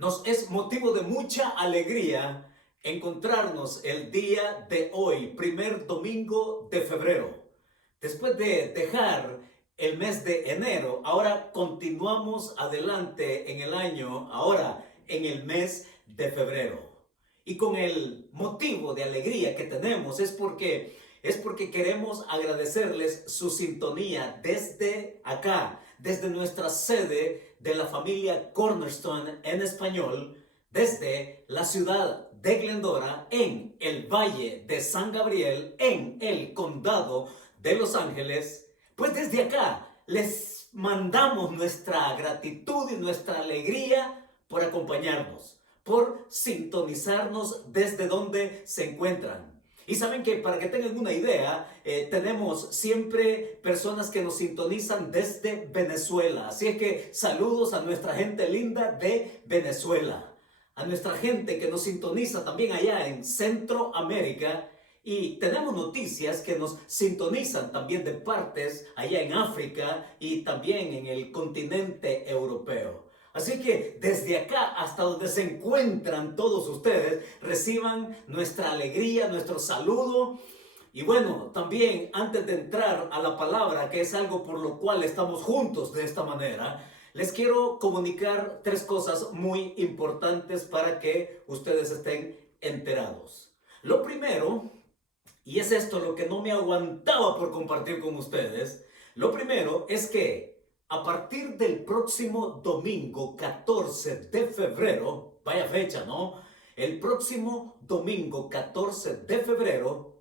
Nos es motivo de mucha alegría encontrarnos el día de hoy, primer domingo de febrero. Después de dejar el mes de enero, ahora continuamos adelante en el año, ahora en el mes de febrero. Y con el motivo de alegría que tenemos es porque queremos agradecerles su sintonía desde acá, desde nuestra sede de la familia Cornerstone en español, desde la ciudad de Glendora, en el Valle de San Gabriel, en el condado de Los Ángeles. Pues desde acá les mandamos nuestra gratitud y nuestra alegría por acompañarnos, por sintonizarnos desde donde se encuentran. Y saben que para que tengan una idea, tenemos siempre personas que nos sintonizan desde Venezuela. Así es que saludos a nuestra gente linda de Venezuela. A nuestra gente que nos sintoniza también allá en Centroamérica. Y tenemos noticias que nos sintonizan también de partes allá en África y también en el continente europeo. Así que desde acá hasta donde se encuentran todos ustedes, reciban nuestra alegría, nuestro saludo. Y bueno, también antes de entrar a la palabra, que es algo por lo cual estamos juntos de esta manera, les quiero comunicar tres cosas muy importantes para que ustedes estén enterados. Lo primero, y es esto lo que no me aguantaba por compartir con ustedes, lo primero es que a partir del próximo domingo 14 de febrero, vaya fecha, ¿no? El próximo domingo 14 de febrero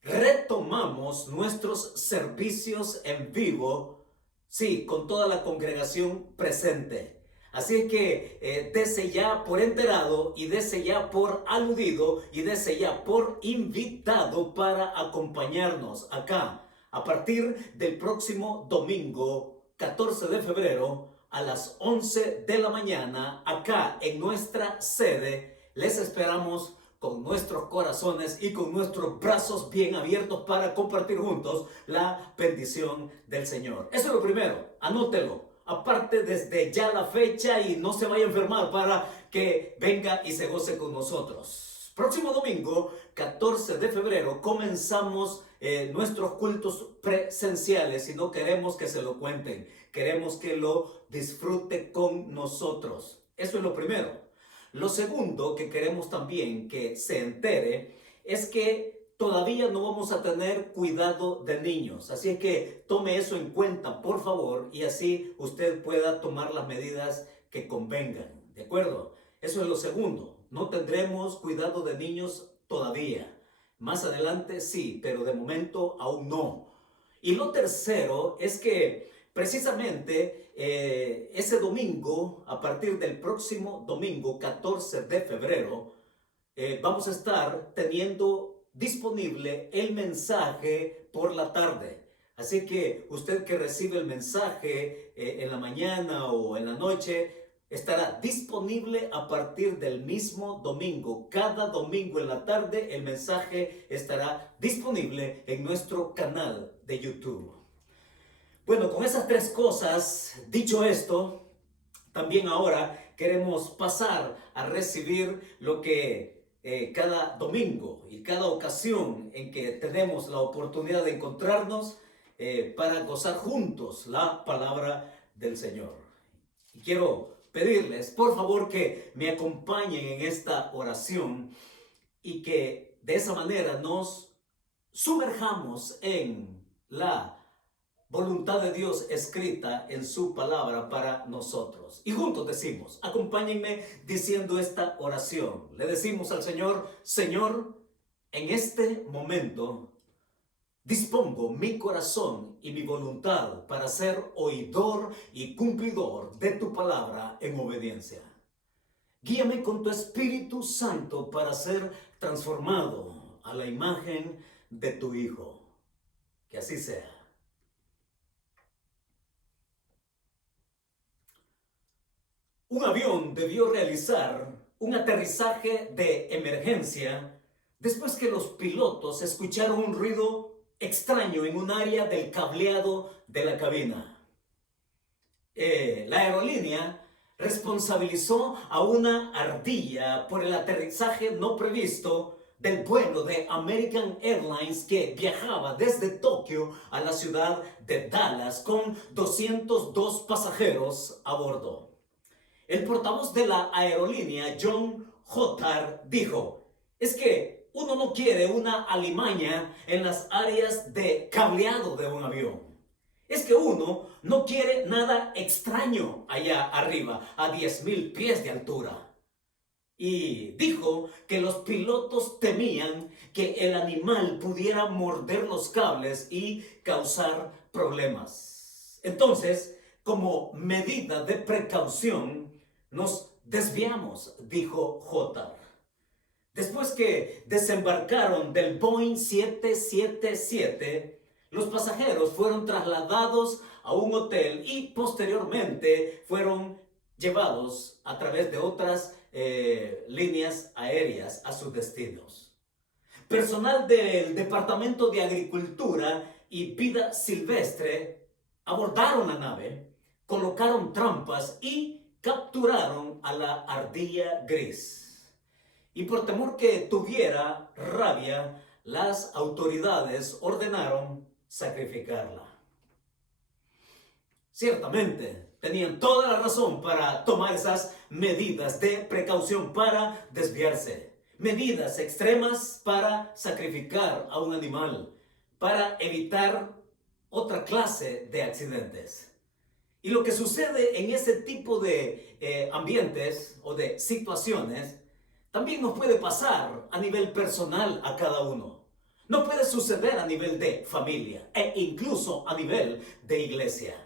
retomamos nuestros servicios en vivo, sí, con toda la congregación presente. Así es que dese ya por enterado y dese ya por aludido y dese ya por invitado para acompañarnos acá a partir del próximo domingo 14 de febrero a las 11 de la mañana acá en nuestra sede. Les esperamos con nuestros corazones y con nuestros brazos bien abiertos para compartir juntos la bendición del Señor. Eso es lo primero, anótelo. Aparte desde ya la fecha y no se vaya a enfermar para que venga y se goce con nosotros. Próximo domingo, 14 de febrero, comenzamos nuestros cultos presenciales y no queremos que se lo cuenten. Queremos que lo disfrute con nosotros. Eso es lo primero. Lo segundo que queremos también que se entere es que todavía no vamos a tener cuidado de niños. Así es que tome eso en cuenta, por favor, y así usted pueda tomar las medidas que convengan. ¿De acuerdo? Eso es lo segundo. No tendremos cuidado de niños todavía. Más adelante sí, pero de momento aún no. Y lo tercero es que precisamente ese domingo, a partir del próximo domingo 14 de febrero, vamos a estar teniendo disponible el mensaje por la tarde. Así que usted que recibe el mensaje en la mañana o en la noche, estará disponible a partir del mismo domingo. Cada domingo en la tarde el mensaje estará disponible en nuestro canal de YouTube. Bueno, con esas tres cosas, dicho esto, también ahora queremos pasar a recibir lo que cada domingo y cada ocasión en que tenemos la oportunidad de encontrarnos para gozar juntos la palabra del Señor. Y quiero pedirles, por favor, que me acompañen en esta oración y que de esa manera nos sumerjamos en la voluntad de Dios escrita en su palabra para nosotros. Y juntos decimos, acompáñenme diciendo esta oración. Le decimos al Señor, Señor, en este momento dispongo mi corazón y mi voluntad para ser oidor y cumplidor de tu palabra en obediencia. Guíame con tu Espíritu Santo para ser transformado a la imagen de tu Hijo. Que así sea. Un avión debió realizar un aterrizaje de emergencia después que los pilotos escucharon un ruido extraño en un área del cableado de la cabina. La aerolínea responsabilizó a una ardilla por el aterrizaje no previsto del vuelo de American Airlines que viajaba desde Tokio a la ciudad de Dallas con 202 pasajeros a bordo. El portavoz de la aerolínea, John Jotar, dijo: es que uno no quiere una alimaña en las áreas de cableado de un avión. Es que uno no quiere nada extraño allá arriba, a 10,000 pies de altura. Y dijo que los pilotos temían que el animal pudiera morder los cables y causar problemas. Entonces, como medida de precaución, nos desviamos, dijo J. Después que desembarcaron del Boeing 777, los pasajeros fueron trasladados a un hotel y posteriormente fueron llevados a través de otras líneas aéreas a sus destinos. Personal del Departamento de Agricultura y Vida Silvestre abordaron la nave, colocaron trampas y capturaron a la ardilla gris. Y por temor que tuviera rabia, las autoridades ordenaron sacrificarla. Ciertamente, tenían toda la razón para tomar esas medidas de precaución para desviarse. Medidas extremas para sacrificar a un animal, para evitar otra clase de accidentes. Y lo que sucede en ese tipo de ambientes o de situaciones también nos puede pasar a nivel personal a cada uno. No puede suceder a nivel de familia e incluso a nivel de iglesia.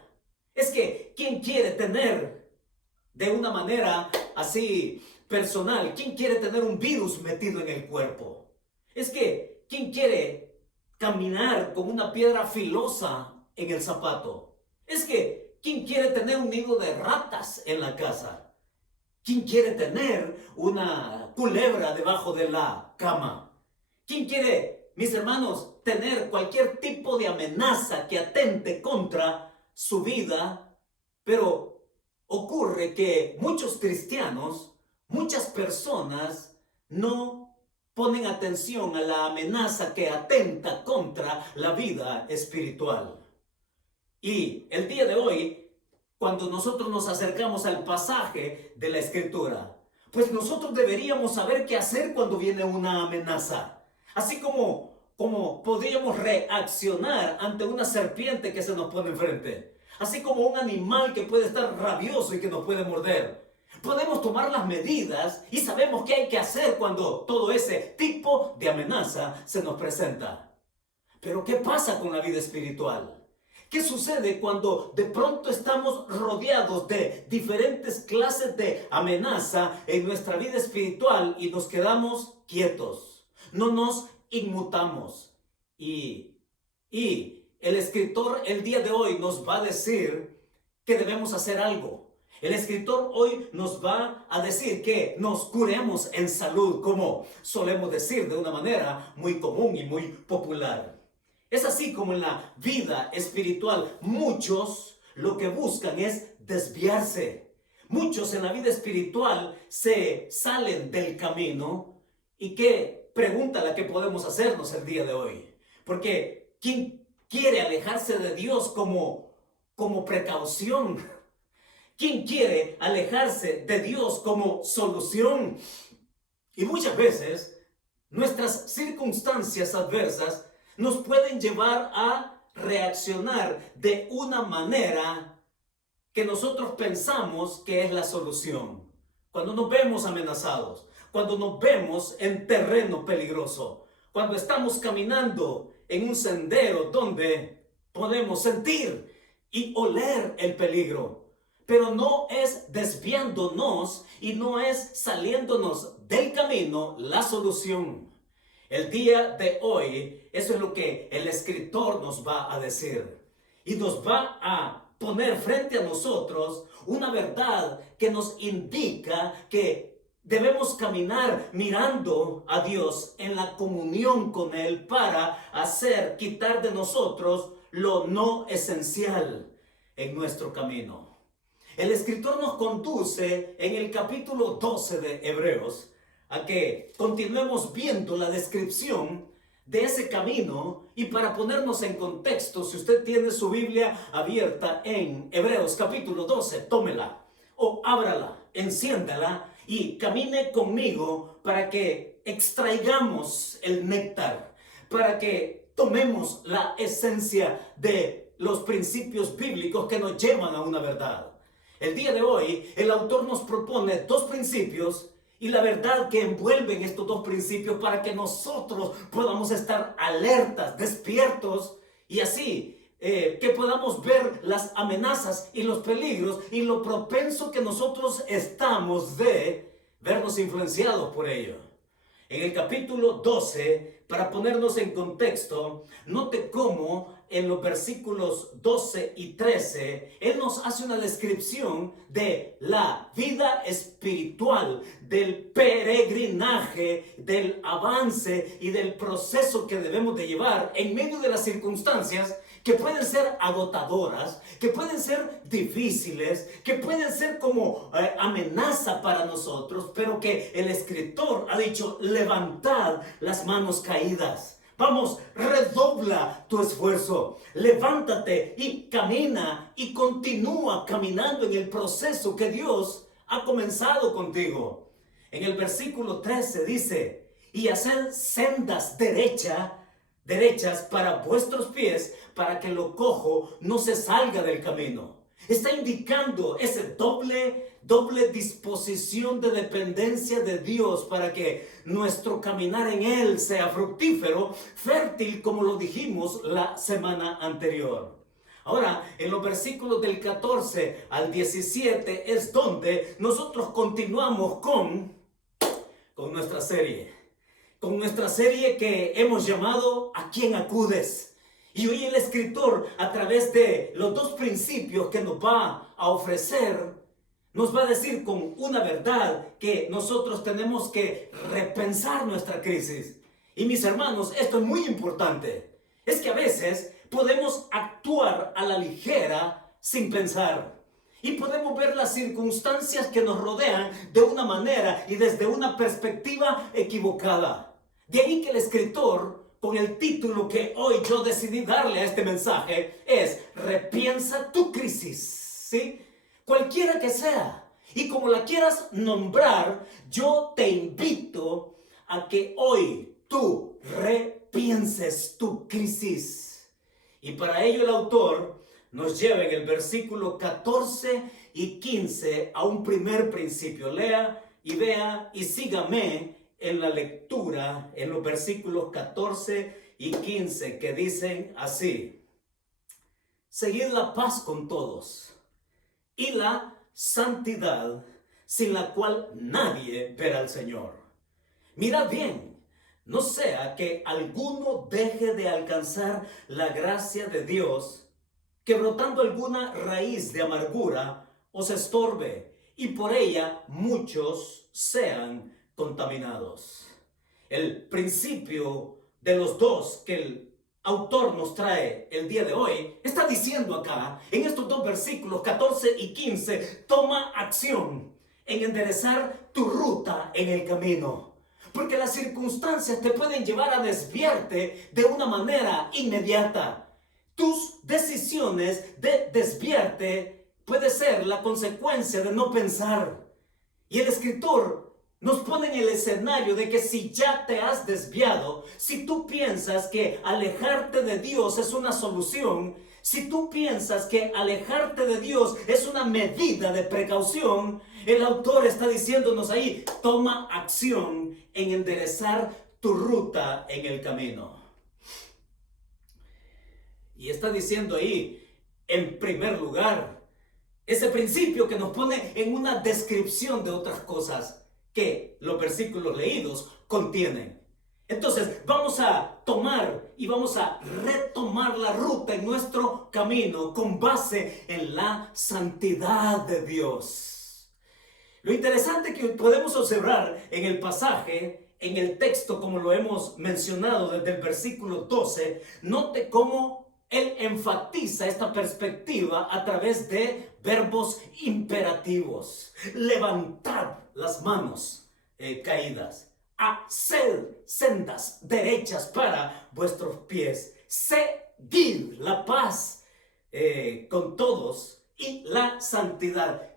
Es que, ¿quién quiere tener de una manera así personal? ¿Quién quiere tener un virus metido en el cuerpo? Es que, ¿quién quiere caminar con una piedra filosa en el zapato? Es que, ¿quién quiere tener un nido de ratas en la casa? ¿Quién quiere tener una culebra debajo de la cama? ¿Quién quiere, mis hermanos, tener cualquier tipo de amenaza que atente contra su vida? Pero ocurre que muchos cristianos, muchas personas no ponen atención a la amenaza que atenta contra la vida espiritual. Y el día de hoy, cuando nosotros nos acercamos al pasaje de la Escritura, pues nosotros deberíamos saber qué hacer cuando viene una amenaza. Así como podríamos reaccionar ante una serpiente que se nos pone enfrente. Así como un animal que puede estar rabioso y que nos puede morder. Podemos tomar las medidas y sabemos qué hay que hacer cuando todo ese tipo de amenaza se nos presenta. Pero ¿qué pasa con la vida espiritual? ¿Qué sucede cuando de pronto estamos rodeados de diferentes clases de amenaza en nuestra vida espiritual y nos quedamos quietos? No nos inmutamos. Y el escritor el día de hoy nos va a decir que debemos hacer algo. El escritor hoy nos va a decir que nos curemos en salud, como solemos decir de una manera muy común y muy popular. Es así como en la vida espiritual muchos lo que buscan es desviarse. Muchos en la vida espiritual se salen del camino. ¿Y qué pregunta la que podemos hacernos el día de hoy? Porque ¿quién quiere alejarse de Dios como precaución? ¿Quién quiere alejarse de Dios como solución? Y muchas veces nuestras circunstancias adversas nos pueden llevar a reaccionar de una manera que nosotros pensamos que es la solución. Cuando nos vemos amenazados, cuando nos vemos en terreno peligroso, cuando estamos caminando en un sendero donde podemos sentir y oler el peligro. Pero no es desviándonos y no es saliéndonos del camino la solución. El día de hoy, eso es lo que el escritor nos va a decir. Y nos va a poner frente a nosotros una verdad que nos indica que debemos caminar mirando a Dios en la comunión con Él para quitar de nosotros lo no esencial en nuestro camino. El escritor nos conduce en el capítulo 12 de Hebreos a que continuemos viendo la descripción de ese camino. Y para ponernos en contexto, si usted tiene su Biblia abierta en Hebreos capítulo 12, tómela o ábrala, enciéndala y camine conmigo para que extraigamos el néctar, para que tomemos la esencia de los principios bíblicos que nos llevan a una verdad. El día de hoy, el autor nos propone dos principios y la verdad que envuelven estos dos principios para que nosotros podamos estar alertas, despiertos y así que podamos ver las amenazas y los peligros y lo propenso que nosotros estamos de vernos influenciados por ello. En el capítulo 12, para ponernos en contexto, note cómo en los versículos 12 y 13, Él nos hace una descripción de la vida espiritual, del peregrinaje, del avance y del proceso que debemos de llevar en medio de las circunstancias que pueden ser agotadoras, que pueden ser difíciles, que pueden ser como amenaza para nosotros, pero que el escritor ha dicho: levantad las manos caídas. Vamos, redobla tu esfuerzo, levántate y camina y continúa caminando en el proceso que Dios ha comenzado contigo. En el versículo 13 dice: y haced sendas derechas para vuestros pies, para que lo cojo no se salga del camino. Está indicando ese doble disposición de dependencia de Dios para que nuestro caminar en Él sea fructífero, fértil, como lo dijimos la semana anterior. Ahora, en los versículos del 14 al 17 es donde nosotros continuamos con nuestra serie. Con nuestra serie que hemos llamado ¿A quién acudes? Y hoy el escritor, a través de los dos principios que nos va a ofrecer, nos va a decir con una verdad que nosotros tenemos que repensar nuestra crisis. Y mis hermanos, esto es muy importante. Es que a veces podemos actuar a la ligera sin pensar. Y podemos ver las circunstancias que nos rodean de una manera y desde una perspectiva equivocada. De ahí que el escritor, con el título que hoy yo decidí darle a este mensaje, es Repiensa tu crisis, ¿sí? Cualquiera que sea. Y como la quieras nombrar, yo te invito a que hoy tú repienses tu crisis. Y para ello el autor nos lleva en el versículo 14 y 15 a un primer principio. Lea y vea y sígame en la lectura en los versículos 14 y 15 que dicen así: seguid la paz con todos y la santidad, sin la cual nadie verá al Señor. Mirad bien, no sea que alguno deje de alcanzar la gracia de Dios, que brotando alguna raíz de amargura os estorbe, y por ella muchos sean contaminados. El principio de los dos que el autor nos trae el día de hoy está diciendo acá, en estos dos versículos 14 y 15, toma acción en enderezar tu ruta en el camino. Porque las circunstancias te pueden llevar a desviarte de una manera inmediata. Tus decisiones de desviarte puede ser la consecuencia de no pensar. Y el escritor nos pone en el escenario de que si ya te has desviado, si tú piensas que alejarte de Dios es una solución, si tú piensas que alejarte de Dios es una medida de precaución, el autor está diciéndonos ahí: toma acción en enderezar tu ruta en el camino. Y está diciendo ahí, en primer lugar, ese principio que nos pone en una descripción de otras cosas que los versículos leídos contienen. Entonces vamos a tomar y vamos a retomar la ruta en nuestro camino con base en la santidad de Dios. Lo interesante que podemos observar en el pasaje, en el texto como lo hemos mencionado desde el versículo 12, note cómo él enfatiza esta perspectiva a través de verbos imperativos. Levantad las manos caídas. Haced sendas derechas para vuestros pies. Seguid la paz con todos y la santidad.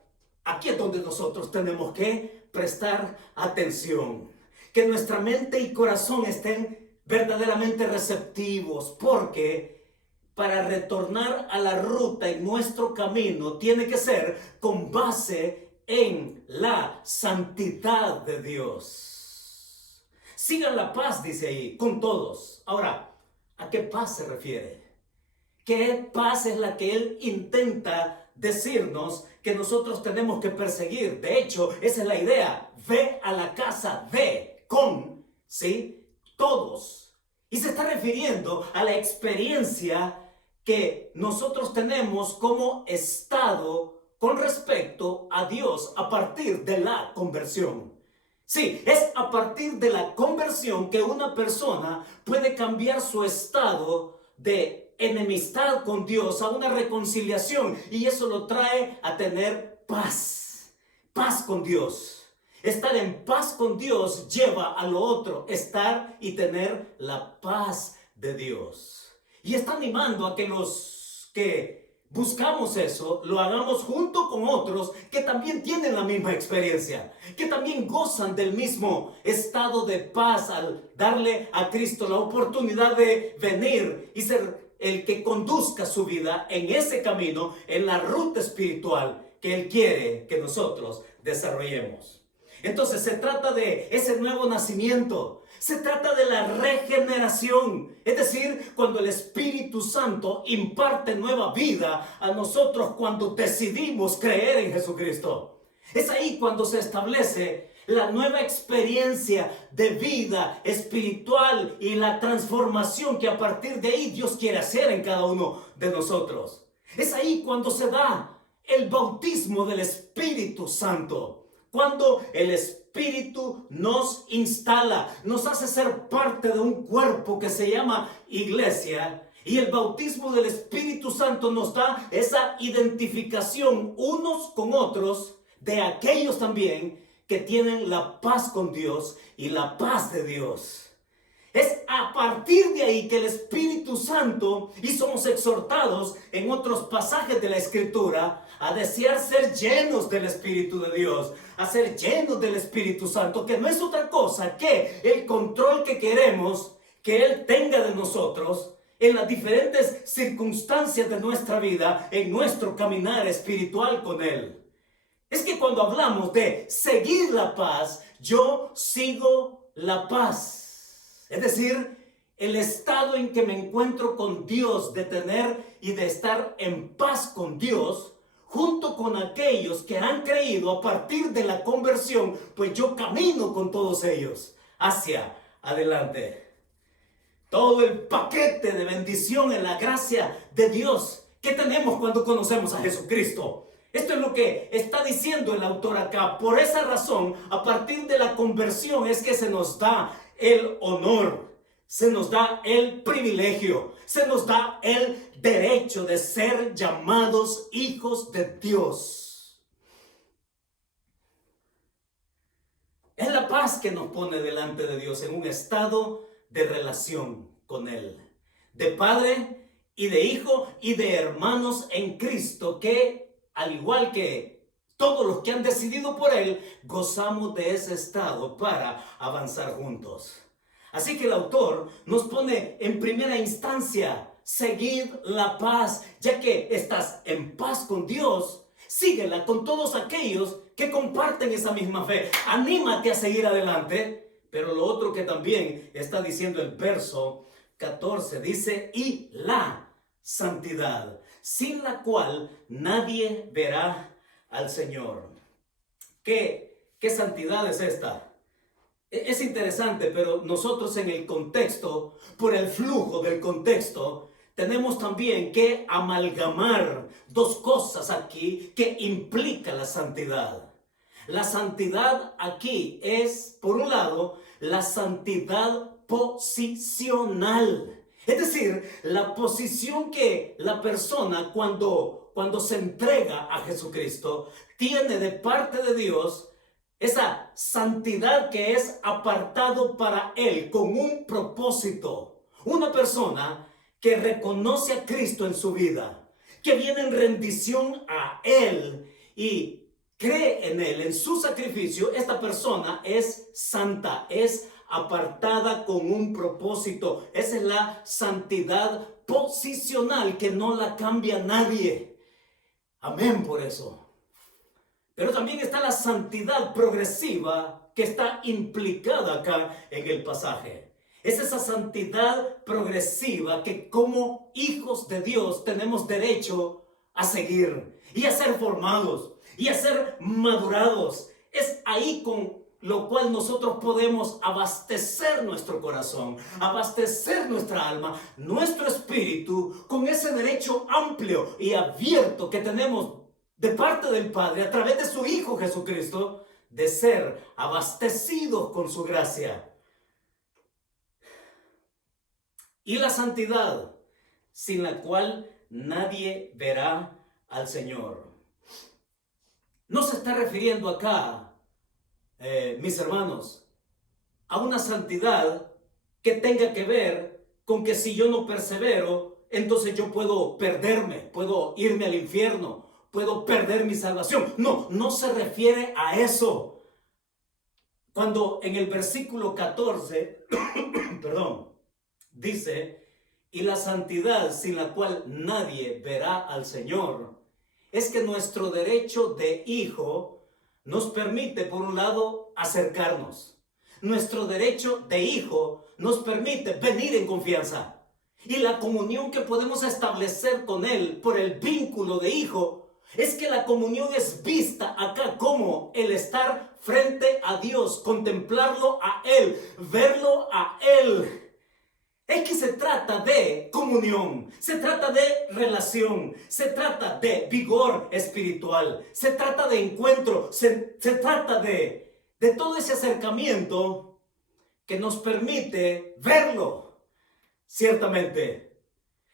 Aquí es donde nosotros tenemos que prestar atención. Que nuestra mente y corazón estén verdaderamente receptivos, porque para retornar a la ruta en nuestro camino tiene que ser con base en la santidad de Dios. Sigan la paz, dice ahí, con todos. Ahora, ¿a qué paz se refiere? ¿Qué paz es la que Él intenta decirnos que nosotros tenemos que perseguir? De hecho, esa es la idea. Ve a la casa de, con, ¿sí? Todos. Y se está refiriendo a la experiencia que nosotros tenemos como estado con respecto a Dios a partir de la conversión. Sí, es a partir de la conversión que una persona puede cambiar su estado de enemistad con Dios a una reconciliación, y eso lo trae a tener paz, paz con Dios. Estar en paz con Dios lleva a lo otro, estar y tener la paz de Dios. Y está animando a que los que buscamos eso, lo hagamos junto con otros que también tienen la misma experiencia, que también gozan del mismo estado de paz al darle a Cristo la oportunidad de venir y ser el que conduzca su vida en ese camino, en la ruta espiritual que Él quiere que nosotros desarrollemos. Entonces se trata de ese nuevo nacimiento. Se trata de la regeneración, es decir, cuando el Espíritu Santo imparte nueva vida a nosotros cuando decidimos creer en Jesucristo. Es ahí cuando se establece la nueva experiencia de vida espiritual y la transformación que a partir de ahí Dios quiere hacer en cada uno de nosotros. Es ahí cuando se da el bautismo del Espíritu Santo. Cuando el Espíritu nos instala, nos hace ser parte de un cuerpo que se llama iglesia, y el bautismo del Espíritu Santo nos da esa identificación unos con otros de aquellos también que tienen la paz con Dios y la paz de Dios. Es a partir de ahí que el Espíritu Santo, y somos exhortados en otros pasajes de la Escritura a desear ser llenos del Espíritu de Dios, a ser llenos del Espíritu Santo, que no es otra cosa que el control que queremos que Él tenga de nosotros en las diferentes circunstancias de nuestra vida, en nuestro caminar espiritual con Él. Es que cuando hablamos de seguir la paz, yo sigo la paz. Es decir, el estado en que me encuentro con Dios, de tener y de estar en paz con Dios, junto con aquellos que han creído a partir de la conversión, pues yo camino con todos ellos hacia adelante. Todo el paquete de bendición en la gracia de Dios que tenemos cuando conocemos a Jesucristo. Esto es lo que está diciendo el autor acá. Por esa razón, a partir de la conversión es que se nos da el honor, se nos da el privilegio, se nos da el derecho de ser llamados hijos de Dios. Es la paz que nos pone delante de Dios en un estado de relación con Él, de padre y de hijo y de hermanos en Cristo, que al igual que todos los que han decidido por Él, gozamos de ese estado para avanzar juntos. Así que el autor nos pone en primera instancia: seguid la paz, ya que estás en paz con Dios, síguela con todos aquellos que comparten esa misma fe. Anímate a seguir adelante. Pero lo otro que también está diciendo el verso 14, dice: y la santidad, sin la cual nadie verá al Señor. ¿Qué santidad es esta? Es interesante, pero nosotros en el contexto, por el flujo del contexto, tenemos también que amalgamar dos cosas aquí que implica la santidad. La santidad aquí es, por un lado, la santidad posicional. Es decir, la posición que la persona cuando se entrega a Jesucristo tiene de parte de Dios, esa santidad que es apartado para Él con un propósito. Una persona que reconoce a Cristo en su vida, que viene en rendición a Él y cree en Él, en su sacrificio, esta persona es santa, es apartada con un propósito. Esa es la santidad posicional que no la cambia nadie. Amén por eso. Pero también está la santidad progresiva que está implicada acá en el pasaje. Es esa santidad progresiva que como hijos de Dios tenemos derecho a seguir y a ser formados y a ser madurados. Es ahí con lo cual nosotros podemos abastecer nuestro corazón, abastecer nuestra alma, nuestro espíritu, con ese derecho amplio y abierto que tenemos de parte del Padre a través de su Hijo Jesucristo, de ser abastecidos con su gracia. Y la santidad, sin la cual nadie verá al Señor. No se está refiriendo acá, mis hermanos, a una santidad que tenga que ver con que si yo no persevero, entonces yo puedo perderme, puedo irme al infierno, puedo perder mi salvación. No, no se refiere a eso. Cuando en el versículo 14, perdón, dice, y la santidad sin la cual nadie verá al Señor, es que nuestro derecho de hijo nos permite, por un lado, acercarnos. Nuestro derecho de hijo nos permite venir en confianza. Y la comunión que podemos establecer con Él por el vínculo de hijo, es que la comunión es vista acá como el estar frente a Dios, contemplarlo a Él, verlo a Él. Es que se trata de comunión, se trata de relación, se trata de vigor espiritual, se trata de encuentro, se trata de todo ese acercamiento que nos permite verlo. Ciertamente,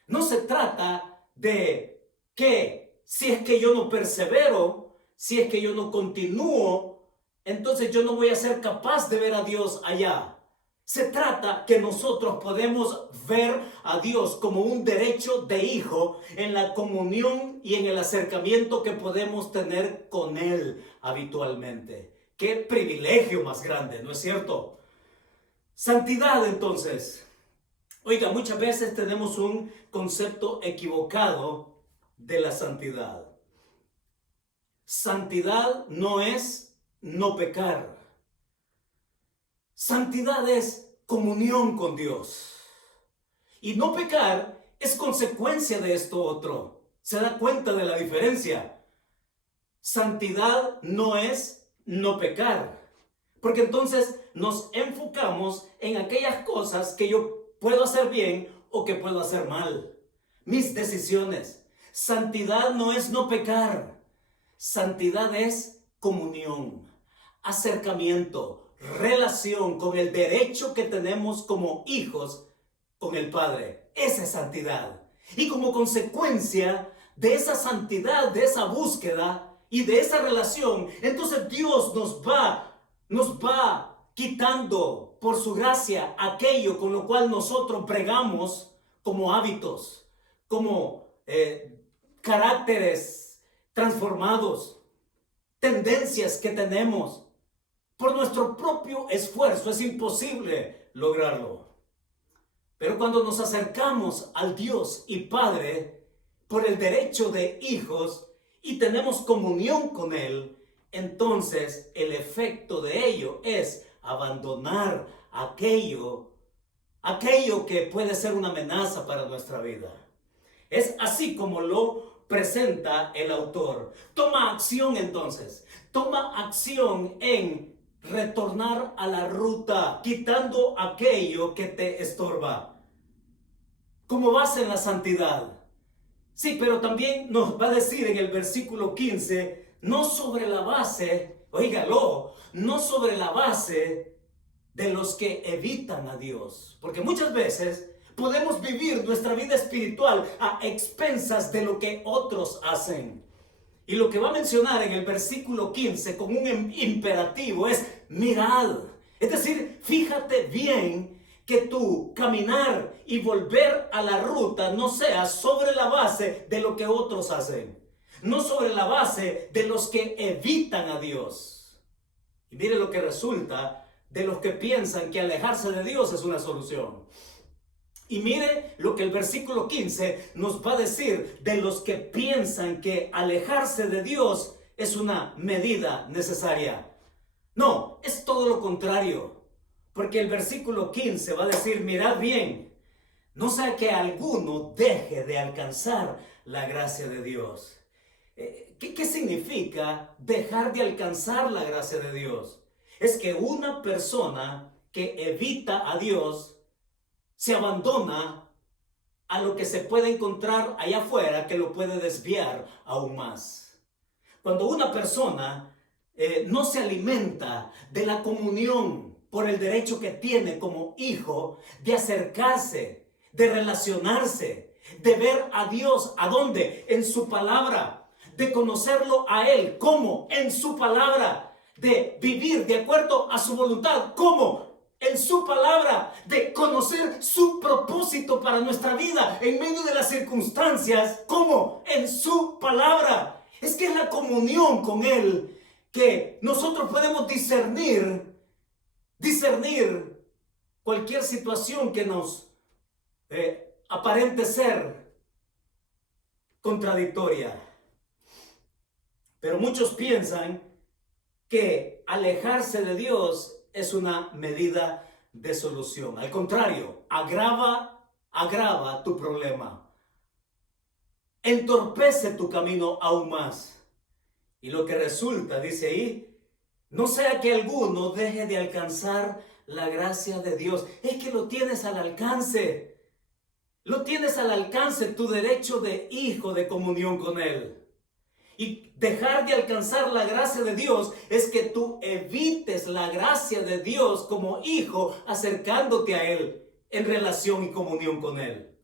no se trata de que si es que yo no persevero, si es que yo no continúo, entonces yo no voy a ser capaz de ver a Dios allá. Se trata que nosotros podemos ver a Dios como un derecho de hijo en la comunión y en el acercamiento que podemos tener con Él habitualmente. ¡Qué privilegio más grande!, ¿no es cierto? Santidad, entonces. Oiga, muchas veces tenemos un concepto equivocado de la santidad. Santidad no es no pecar. Santidad es comunión con Dios. Y no pecar es consecuencia de esto otro. ¿Se da cuenta de la diferencia? Santidad no es no pecar. Porque entonces nos enfocamos en aquellas cosas que yo puedo hacer bien o que puedo hacer mal. Mis decisiones. Santidad no es no pecar. Santidad es comunión, acercamiento, relación con el derecho que tenemos como hijos con el Padre. Esa es santidad. Y como consecuencia de esa santidad, de esa búsqueda y de esa relación, entonces Dios nos va quitando por su gracia aquello con lo cual nosotros bregamos como hábitos, como caracteres transformados, tendencias que tenemos. Por nuestro propio esfuerzo es imposible lograrlo. Pero cuando nos acercamos al Dios y Padre por el derecho de hijos y tenemos comunión con Él, entonces el efecto de ello es abandonar aquello que puede ser una amenaza para nuestra vida. Es así como lo presenta el autor. Toma acción entonces. Toma acción en retornar a la ruta, quitando aquello que te estorba, como base en la santidad. Sí, pero también nos va a decir en el versículo 15, no sobre la base, oígalo, no sobre la base de los que evitan a Dios. Porque muchas veces Podemos vivir nuestra vida espiritual a expensas de lo que otros hacen. Y lo que va a mencionar en el versículo 15 con un imperativo es mirad. Es decir, fíjate bien que tu caminar y volver a la ruta no sea sobre la base de lo que otros hacen. No sobre la base de los que evitan a Dios. Y mire lo que resulta de los que piensan que alejarse de Dios es una solución. Y mire lo que el versículo 15 nos va a decir de los que piensan que alejarse de Dios es una medida necesaria. No, es todo lo contrario. Porque el versículo 15 va a decir, mirad bien, no sea que alguno deje de alcanzar la gracia de Dios. ¿Qué significa dejar de alcanzar la gracia de Dios? Es que una persona que evita a Dios se abandona a lo que se puede encontrar allá afuera que lo puede desviar aún más. Cuando una persona no se alimenta de la comunión por el derecho que tiene como hijo de acercarse, de relacionarse, de ver a Dios, ¿a dónde? En su palabra, de conocerlo a Él, ¿cómo? En su palabra, de vivir de acuerdo a su voluntad, ¿cómo? En su palabra, de conocer su propósito para nuestra vida en medio de las circunstancias, ¿cómo? En su palabra. Es que es la comunión con Él que nosotros podemos discernir cualquier situación que nos aparente ser contradictoria. Pero muchos piensan que alejarse de Dios es una medida de solución. Al contrario, agrava tu problema. Entorpece tu camino aún más. Y lo que resulta, dice ahí, no sea que alguno deje de alcanzar la gracia de Dios. Es que lo tienes al alcance. Lo tienes al alcance tu derecho de hijo de comunión con Él. Y dejar de alcanzar la gracia de Dios es que tú evites la gracia de Dios como hijo acercándote a Él en relación y comunión con Él.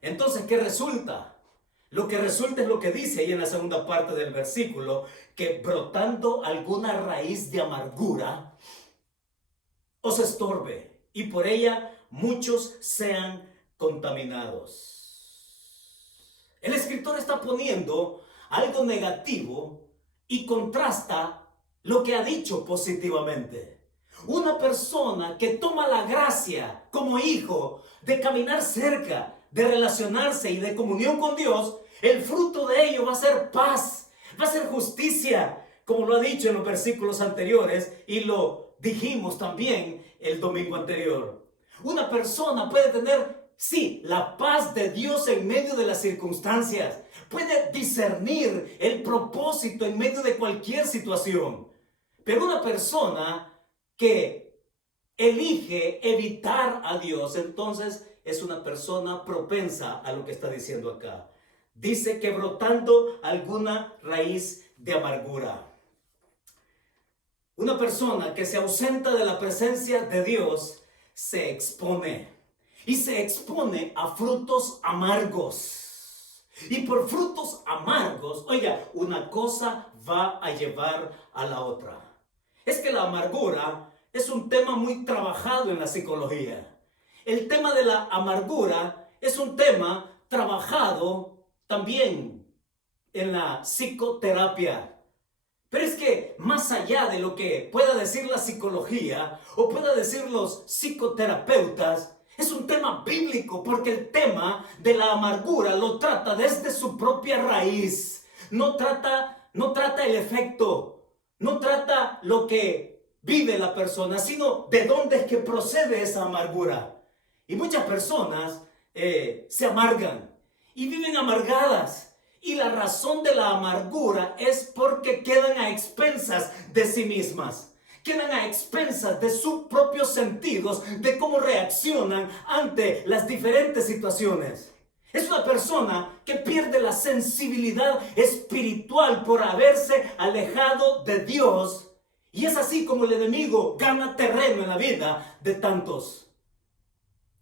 Entonces, ¿qué resulta? Lo que resulta es lo que dice ahí en la segunda parte del versículo, que brotando alguna raíz de amargura os estorbe y por ella muchos sean contaminados. El escritor está poniendo algo negativo y contrasta lo que ha dicho positivamente. Una persona que toma la gracia como hijo de caminar cerca, de relacionarse y de comunión con Dios, el fruto de ello va a ser paz, va a ser justicia, como lo ha dicho en los versículos anteriores y lo dijimos también el domingo anterior. Una persona puede tener, sí, la paz de Dios en medio de las circunstancias. Puede discernir el propósito en medio de cualquier situación. Pero una persona que elige evitar a Dios, entonces es una persona propensa a lo que está diciendo acá. Dice que brotando alguna raíz de amargura. Una persona que se ausenta de la presencia de Dios se expone. Y se expone a frutos amargos. Y por frutos amargos, oiga, una cosa va a llevar a la otra. Es que la amargura es un tema muy trabajado en la psicología. El tema de la amargura es un tema trabajado también en la psicoterapia. Pero es que más allá de lo que pueda decir la psicología o pueda decir los psicoterapeutas, es un tema bíblico porque el tema de la amargura lo trata desde su propia raíz. No trata el efecto, no trata lo que vive la persona, sino de dónde es que procede esa amargura. Y muchas personas se amargan y viven amargadas. Y la razón de la amargura es porque quedan a expensas de sí mismas. Quedan a expensas de sus propios sentidos, de cómo reaccionan ante las diferentes situaciones. Es una persona que pierde la sensibilidad espiritual por haberse alejado de Dios. Y es así como el enemigo gana terreno en la vida de tantos.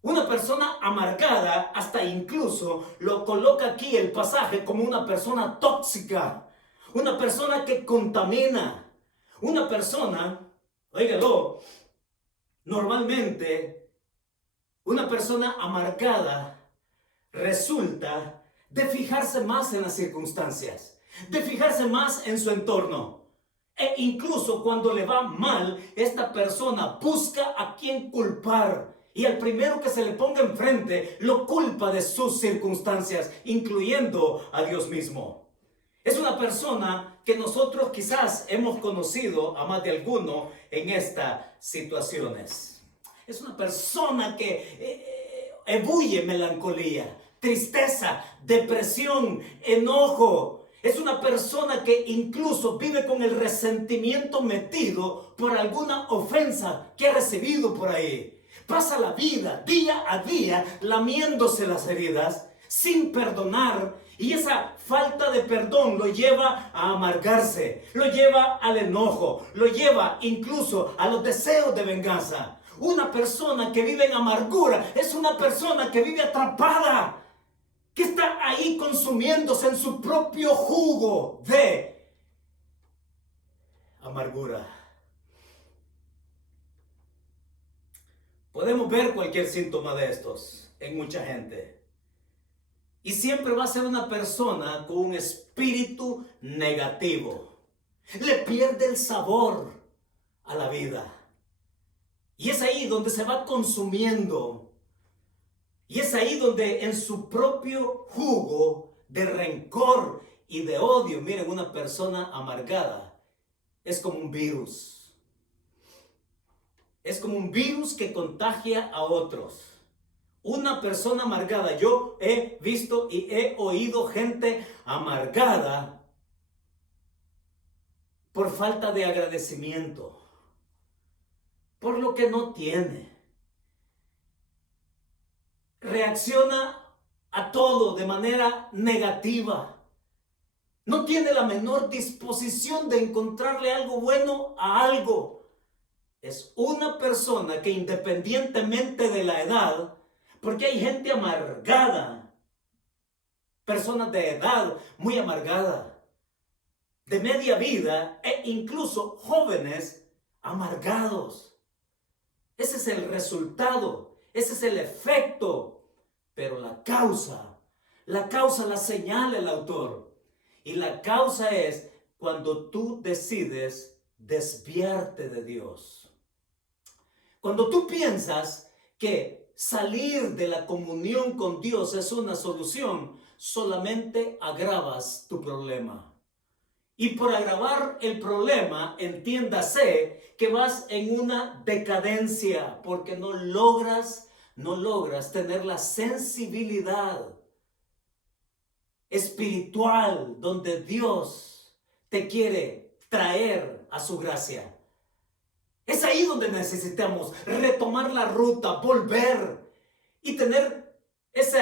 Una persona amargada, hasta incluso lo coloca aquí el pasaje como una persona tóxica, una persona que contamina, una persona, óigalo, normalmente una persona amargada resulta de fijarse más en las circunstancias, de fijarse más en su entorno. E incluso cuando le va mal, esta persona busca a quien culpar. Y al primero que se le ponga enfrente, lo culpa de sus circunstancias, incluyendo a Dios mismo. Es una persona que nosotros quizás hemos conocido a más de alguno en estas situaciones. Es una persona que ebulle melancolía, tristeza, depresión, enojo. Es una persona que incluso vive con el resentimiento metido por alguna ofensa que ha recibido por ahí. Pasa la vida día a día lamiéndose las heridas sin perdonar, y esa falta de perdón lo lleva a amargarse, lo lleva al enojo, lo lleva incluso a los deseos de venganza. Una persona que vive en amargura es una persona que vive atrapada, que está ahí consumiéndose en su propio jugo de amargura. Podemos ver cualquier síntoma de estos en mucha gente. Y siempre va a ser una persona con un espíritu negativo. Le pierde el sabor a la vida. Y es ahí donde se va consumiendo. Y es ahí donde en su propio jugo de rencor y de odio, miren, una persona amargada es como un virus. Es como un virus que contagia a otros. Una persona amargada, yo he visto y he oído gente amargada por falta de agradecimiento, por lo que no tiene. Reacciona a todo de manera negativa. No tiene la menor disposición de encontrarle algo bueno a algo. Es una persona que, independientemente de la edad, porque hay gente amargada, personas de edad muy amargada, de media vida e incluso jóvenes amargados. Ese es el resultado, ese es el efecto, pero la causa la señala el autor. Y la causa es cuando tú decides desviarte de Dios. Cuando tú piensas que salir de la comunión con Dios es una solución, solamente agravas tu problema. Y por agravar el problema, entiéndase que vas en una decadencia porque no logras tener la sensibilidad espiritual donde Dios te quiere traer a su gracia. Es ahí donde necesitamos retomar la ruta, volver y tener ese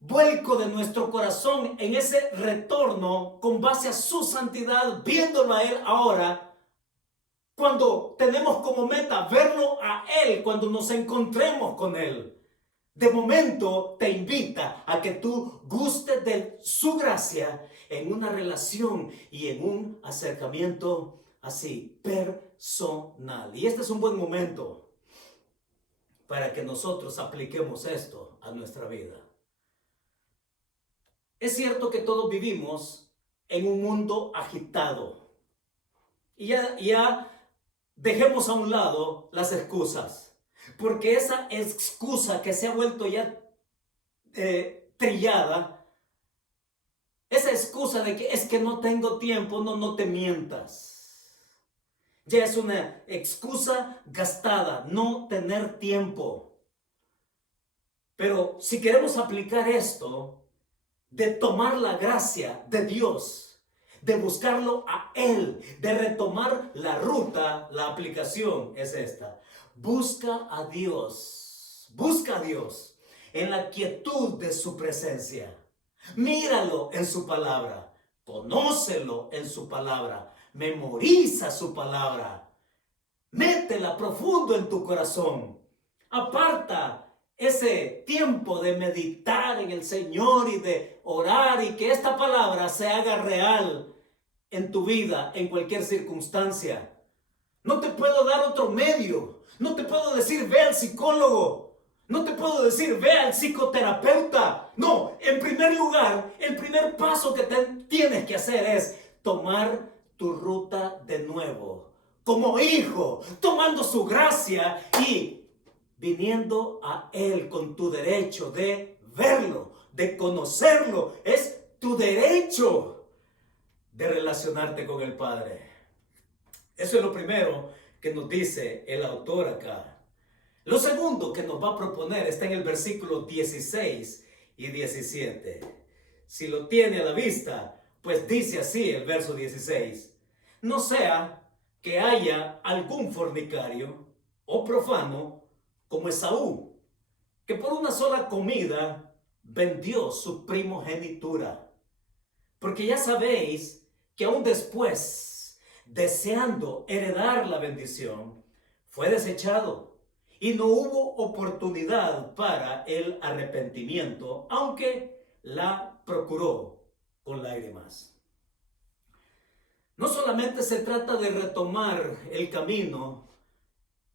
vuelco de nuestro corazón en ese retorno con base a su santidad, viéndolo a Él ahora, cuando tenemos como meta verlo a Él, cuando nos encontremos con Él. De momento te invita a que tú gustes de su gracia en una relación y en un acercamiento así, personal. Y este es un buen momento para que nosotros apliquemos esto a nuestra vida. Es cierto que todos vivimos en un mundo agitado. Y ya dejemos a un lado las excusas. Porque esa excusa que se ha vuelto ya trillada, esa excusa de que es que no tengo tiempo, no te mientas. Ya es una excusa gastada, no tener tiempo. Pero si queremos aplicar esto, de tomar la gracia de Dios, de buscarlo a Él, de retomar la ruta, la aplicación es esta. Busca a Dios en la quietud de su presencia. Míralo en su palabra, conócelo en su palabra, memoriza su palabra, métela profundo en tu corazón. Aparta ese tiempo de meditar en el Señor y de orar y que esta palabra se haga real en tu vida, en cualquier circunstancia. No te puedo dar otro medio. No te puedo decir ve al psicólogo. No te puedo decir ve al psicoterapeuta. No, en primer lugar, el primer paso que tienes que hacer es tomar tu ruta de nuevo. Como hijo, tomando su gracia y viniendo a Él con tu derecho de verlo, de conocerlo. Es tu derecho de relacionarte con el Padre. Eso es lo primero que nos dice el autor acá. Lo segundo que nos va a proponer está en el versículo 16 y 17. Si lo tiene a la vista, pues dice así el verso 16. No sea que haya algún fornicario o profano como Esaú, que por una sola comida vendió su primogenitura. Porque ya sabéis que aún después, deseando heredar la bendición, fue desechado y no hubo oportunidad para el arrepentimiento, aunque la procuró con lágrimas. No solamente se trata de retomar el camino,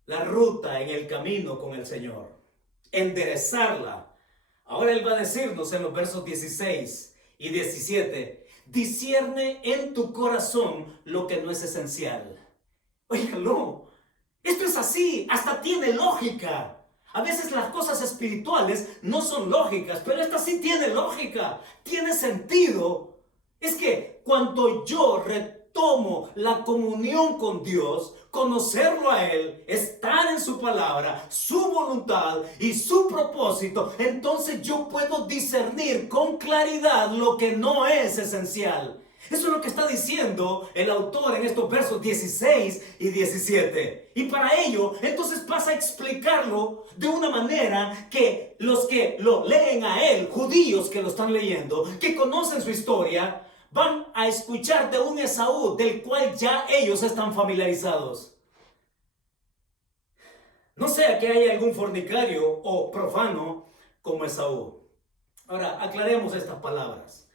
la ruta en el camino con el Señor, enderezarla. Ahora Él va a decirnos en los versos 16 y 17, discierne en tu corazón lo que no es esencial. Óigalo, esto es así, hasta tiene lógica. A veces las cosas espirituales no son lógicas, pero esta sí tiene lógica, tiene sentido. Es que cuando yo retomo la comunión con Dios, conocerlo a Él, estar en su palabra, su voluntad y su propósito, entonces yo puedo discernir con claridad lo que no es esencial. Eso es lo que está diciendo el autor en estos versos 16 y 17. Y para ello, entonces pasa a explicarlo de una manera que los que lo leen a él, judíos que lo están leyendo, que conocen su historia, van a escuchar de un Esaú del cual ya ellos están familiarizados. No sea que haya algún fornicario o profano como Esaú. Ahora, aclaremos estas palabras.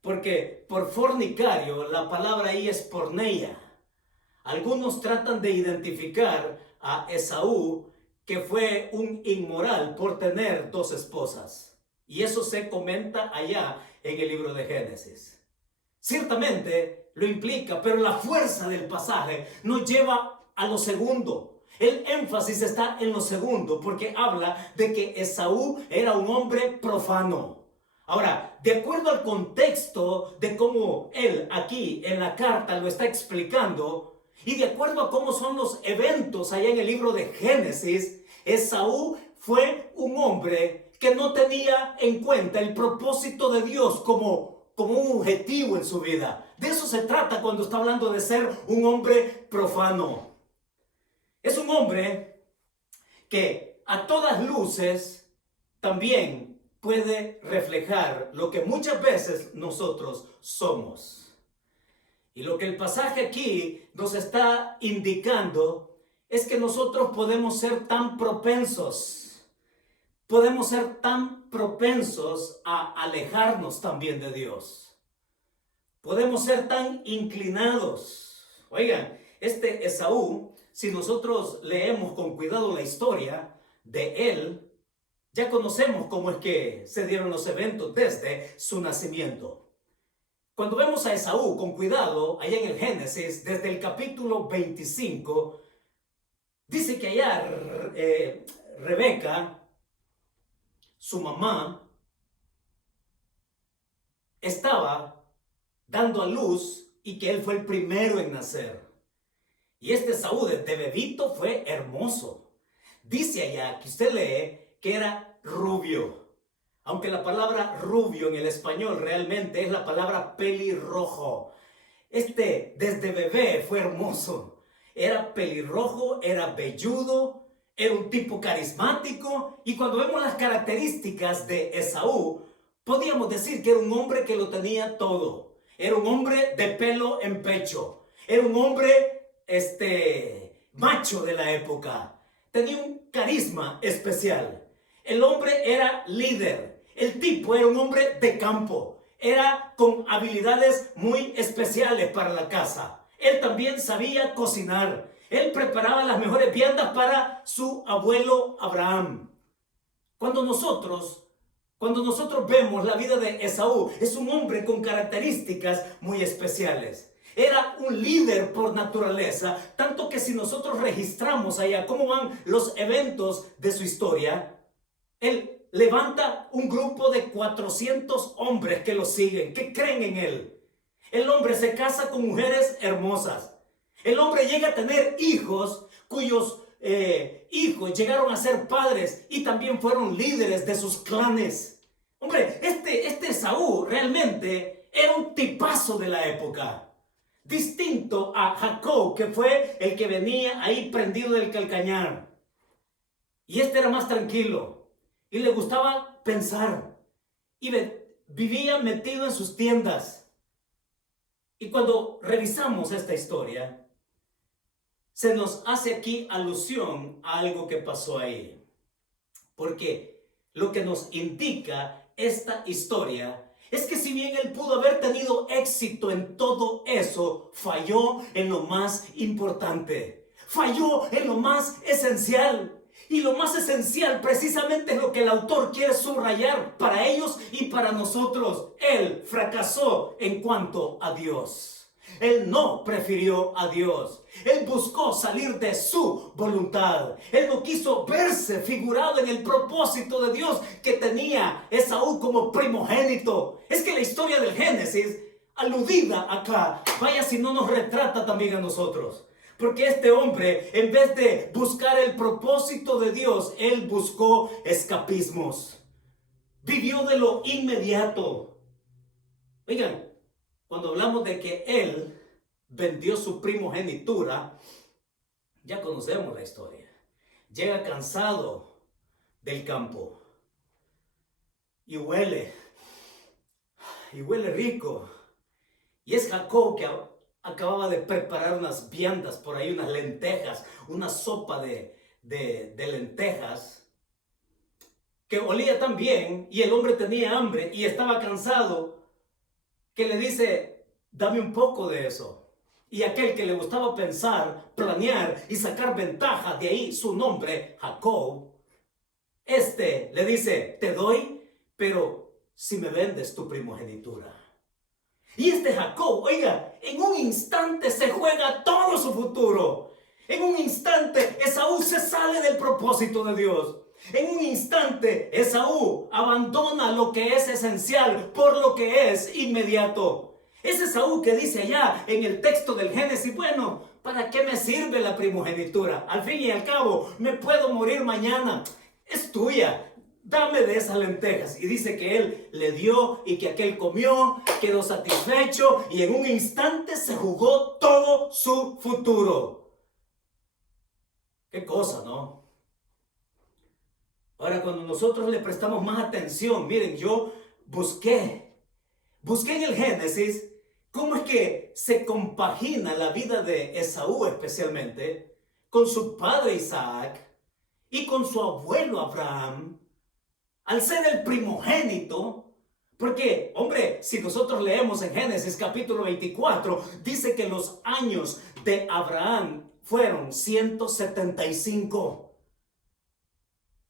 Porque por fornicario, la palabra ahí es porneia. Algunos tratan de identificar a Esaú que fue un inmoral por tener dos esposas. Y eso se comenta allá en el libro de Génesis. Ciertamente lo implica, pero la fuerza del pasaje nos lleva a lo segundo. El énfasis está en lo segundo, porque habla de que Esaú era un hombre profano. Ahora, de acuerdo al contexto de cómo él aquí en la carta lo está explicando, y de acuerdo a cómo son los eventos allá en el libro de Génesis, Esaú fue un hombre que no tenía en cuenta el propósito de Dios como un objetivo en su vida. De eso se trata cuando está hablando de ser un hombre profano. Es un hombre que a todas luces también puede reflejar lo que muchas veces nosotros somos. Y lo que el pasaje aquí nos está indicando es que nosotros podemos ser tan propensos a alejarnos también de Dios. Podemos ser tan inclinados. Oigan, este Esaú, si nosotros leemos con cuidado la historia de él, ya conocemos cómo es que se dieron los eventos desde su nacimiento. Cuando vemos a Esaú con cuidado, allá en el Génesis, desde el capítulo 25, dice que allá Rebeca, su mamá, estaba dando a luz y que él fue el primero en nacer. Y este Esaú desde bebito fue hermoso. Dice allá que usted lee que era rubio, aunque la palabra rubio en el español realmente es la palabra pelirrojo. Desde bebé fue hermoso, era pelirrojo, era velludo, era un tipo carismático, y cuando vemos las características de Esaú, podíamos decir que era un hombre que lo tenía todo. Era un hombre de pelo en pecho, era un hombre macho de la época, tenía un carisma especial. El hombre era líder. El tipo era un hombre de campo. Era con habilidades muy especiales para la caza. Él también sabía cocinar. Él preparaba las mejores viandas para su abuelo Abraham. Cuando nosotros vemos la vida de Esaú, es un hombre con características muy especiales. Era un líder por naturaleza, tanto que si nosotros registramos allá cómo van los eventos de su historia, él levanta un grupo de 400 hombres que lo siguen, que creen en él. El hombre se casa con mujeres hermosas. El hombre llega a tener hijos cuyos hijos llegaron a ser padres y también fueron líderes de sus clanes. Hombre, este Esaú realmente era un tipazo de la época. Distinto a Jacob, que fue el que venía ahí prendido del calcañar. Y este era más tranquilo y le gustaba pensar y vivía metido en sus tiendas. Y cuando revisamos esta historia, se nos hace aquí alusión a algo que pasó ahí. Porque lo que nos indica esta historia es que si bien él pudo haber tenido éxito en todo eso, falló en lo más importante. Falló en lo más esencial. Y lo más esencial precisamente es lo que el autor quiere subrayar para ellos y para nosotros. Él fracasó en cuanto a Dios. Él no prefirió a Dios. Él buscó salir de su voluntad. Él no quiso verse figurado en el propósito de Dios que tenía Esaú como primogénito. Es que la historia del Génesis, aludida acá, vaya si no nos retrata también a nosotros. Porque este hombre, en vez de buscar el propósito de Dios, él buscó escapismos. Vivió de lo inmediato. Oigan, cuando hablamos de que él vendió su primogenitura, ya conocemos la historia. Llega cansado del campo y huele rico. Y es Jacob que acababa de preparar unas viandas por ahí, unas lentejas, una sopa de lentejas que olía tan bien, y el hombre tenía hambre y estaba cansado, que le dice: dame un poco de eso. Y aquel que le gustaba pensar, planear y sacar ventaja, de ahí su nombre, Jacob, le dice: te doy, pero si me vendes tu primogenitura. Y Jacob, oiga, en un instante se juega todo su futuro. En un instante Esaú se sale del propósito de Dios. En un instante Esaú abandona lo que es esencial por lo que es inmediato. Es Esaú que dice allá en el texto del Génesis: bueno, ¿para qué me sirve la primogenitura? Al fin y al cabo, me puedo morir mañana. Es tuya. Dame de esas lentejas. Y dice que él le dio y que aquel comió, quedó satisfecho y en un instante se jugó todo su futuro. Qué cosa, ¿no? Ahora, cuando nosotros le prestamos más atención, miren, yo busqué en el Génesis cómo es que se compagina la vida de Esaú especialmente con su padre Isaac y con su abuelo Abraham. Al ser el primogénito, porque, hombre, si nosotros leemos en Génesis capítulo 24, dice que los años de Abraham fueron 175.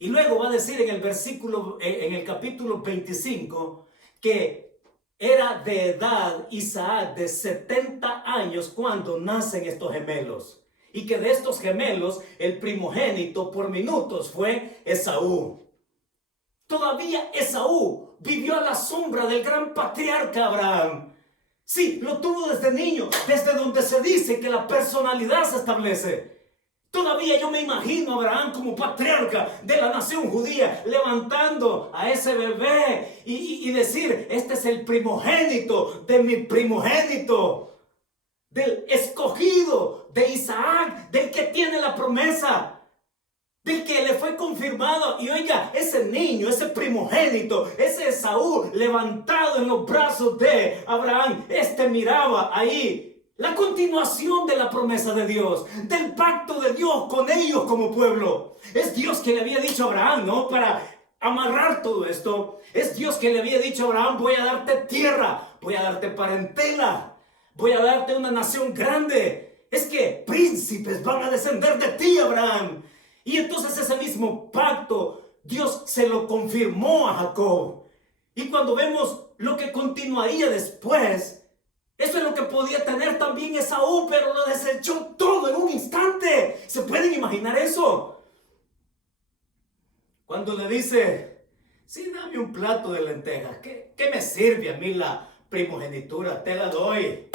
Y luego va a decir en el capítulo 25, que era de edad Isaac de 70 años cuando nacen estos gemelos. Y que de estos gemelos, el primogénito por minutos fue Esaú. Todavía Esaú vivió a la sombra del gran patriarca Abraham. Sí, lo tuvo desde niño, desde donde se dice que la personalidad se establece. Todavía yo me imagino a Abraham como patriarca de la nación judía, levantando a ese bebé y decir: este es el primogénito de mi primogénito, del escogido de Isaac, del que tiene la promesa, del que le fue confirmado. Y oiga, ese niño, ese primogénito, ese Esaú levantado en los brazos de Abraham, miraba ahí la continuación de la promesa de Dios, del pacto de Dios con ellos como pueblo. Es Dios que le había dicho a Abraham, ¿no? Para amarrar todo esto, es Dios que le había dicho a Abraham: voy a darte tierra, voy a darte parentela, voy a darte una nación grande. Es que príncipes van a descender de ti, Abraham. Y entonces ese mismo pacto Dios se lo confirmó a Jacob. Y cuando vemos lo que continuaría después, eso es lo que podía tener también Esaú, pero lo desechó todo en un instante. ¿Se pueden imaginar eso? Cuando le dice: sí, dame un plato de lentejas, ¿qué me sirve a mí la primogenitura? Te la doy.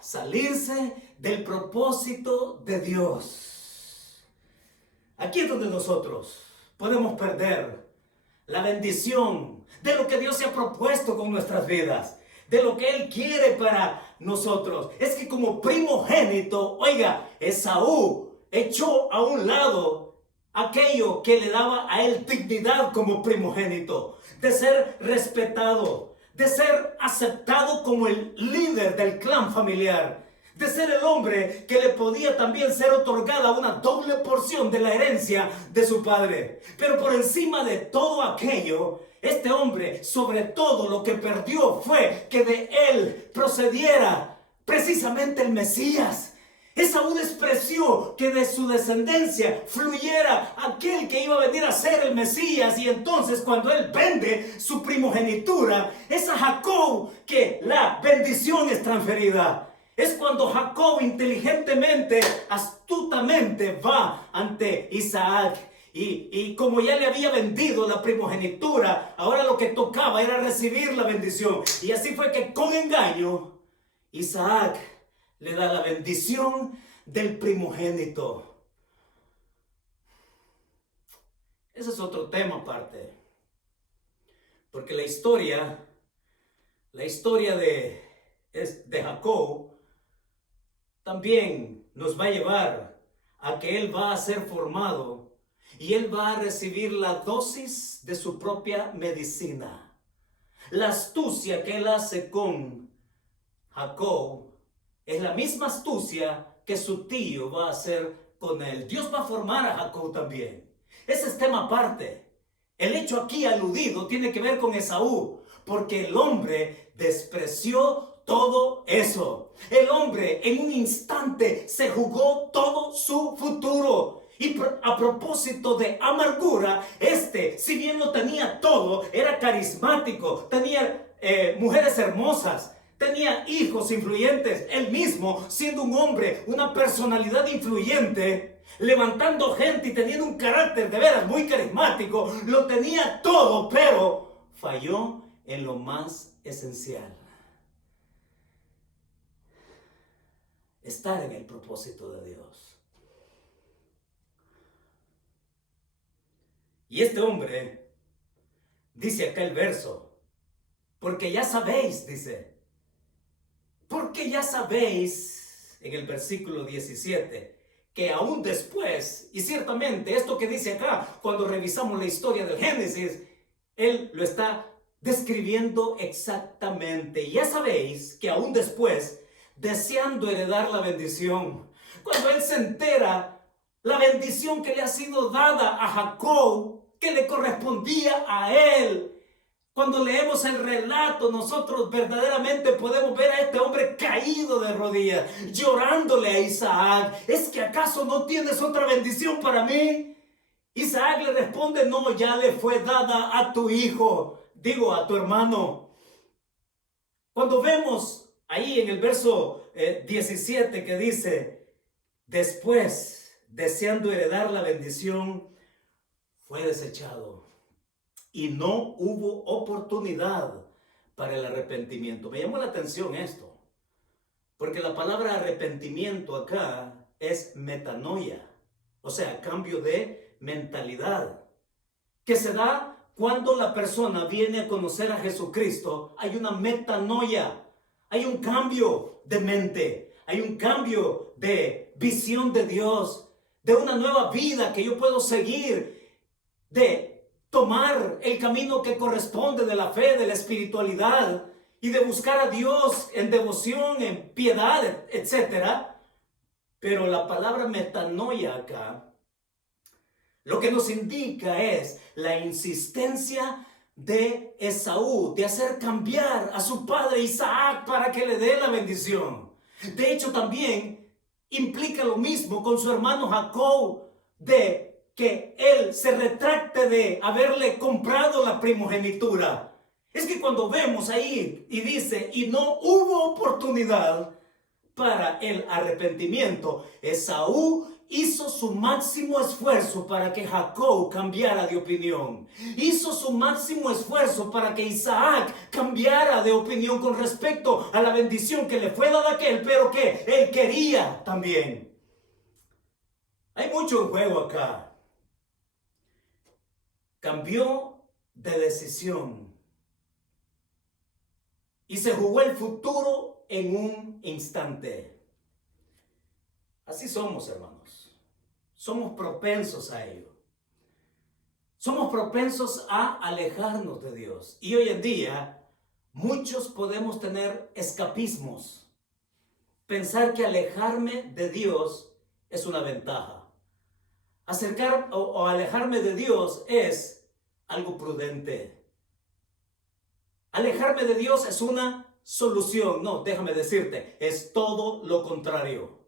Salirse del propósito de Dios. Aquí es donde nosotros podemos perder la bendición de lo que Dios se ha propuesto con nuestras vidas, de lo que Él quiere para nosotros. Es que como primogénito, oiga, Esaú echó a un lado aquello que le daba a él dignidad como primogénito, de ser respetado, de ser aceptado como el líder del clan familiar, de ser el hombre que le podía también ser otorgada una doble porción de la herencia de su padre. Pero por encima de todo aquello, este hombre, sobre todo lo que perdió fue que de él procediera precisamente el Mesías. Esaú despreció que de su descendencia fluyera aquel que iba a venir a ser el Mesías. Y entonces cuando él vende su primogenitura, es a Jacob que la bendición es transferida. Es cuando Jacob inteligentemente, astutamente va ante Isaac. Y como ya le había vendido la primogenitura, ahora lo que tocaba era recibir la bendición. Y así fue que con engaño, Isaac le da la bendición del primogénito. Ese es otro tema aparte. Porque la historia de Jacob también nos va a llevar a que él va a ser formado y él va a recibir la dosis de su propia medicina. La astucia que él hace con Jacob es la misma astucia que su tío va a hacer con él. Dios va a formar a Jacob también. Ese es tema aparte. El hecho aquí aludido tiene que ver con Esaú, porque el hombre despreció todo eso. El hombre en un instante se jugó todo su futuro. Y a propósito de amargura, si bien lo tenía todo, era carismático, tenía mujeres hermosas, tenía hijos influyentes, él mismo siendo un hombre, una personalidad influyente, levantando gente y teniendo un carácter de veras muy carismático, lo tenía todo, pero falló en lo más esencial: estar en el propósito de Dios. Y este hombre, dice acá el verso, porque ya sabéis, dice, porque ya sabéis, en el versículo 17, que aún después, y ciertamente esto que dice acá, cuando revisamos la historia del Génesis, él lo está describiendo exactamente. Ya sabéis que aún después, deseando heredar la bendición, cuando él se entera la bendición que le ha sido dada a Jacob, que le correspondía a él. Cuando leemos el relato, nosotros verdaderamente podemos ver a este hombre caído de rodillas, llorándole a Isaac: ¿es que acaso no tienes otra bendición para mí? Isaac le responde: no, ya le fue dada a tu hijo, digo, a tu hermano. Cuando vemos ahí en el verso 17 que dice: después, deseando heredar la bendición, fue desechado y no hubo oportunidad para el arrepentimiento. Me llamó la atención esto, porque la palabra arrepentimiento acá es metanoia, o sea, cambio de mentalidad, que se da cuando la persona viene a conocer a Jesucristo. Hay una metanoia, hay un cambio de mente, hay un cambio de visión de Dios, de una nueva vida que yo puedo seguir, de tomar el camino que corresponde de la fe, de la espiritualidad y de buscar a Dios en devoción, en piedad, etc. Pero la palabra metanoia acá Lo que nos indica es la insistencia de Esaú de hacer cambiar a su padre Isaac para que le dé la bendición. De hecho, también implica lo mismo con su hermano Jacob, de que él se retracte de haberle comprado la primogenitura. Es que cuando vemos ahí y dice, y no hubo oportunidad para el arrepentimiento, Esaú hizo su máximo esfuerzo para que Jacob cambiara de opinión. Hizo su máximo esfuerzo para que Isaac cambiara de opinión con respecto a la bendición que le fue dada a aquel, pero que él quería también. Hay mucho en juego acá. Cambió de decisión y se jugó el futuro en un instante. Así somos, hermanos. Somos propensos a ello. Somos propensos a alejarnos de Dios. Y hoy en día, muchos podemos tener escapismos. Pensar que alejarme de Dios es una ventaja. Acercar o alejarme de Dios es algo prudente. Alejarme de Dios es una solución. No, déjame decirte, es todo lo contrario.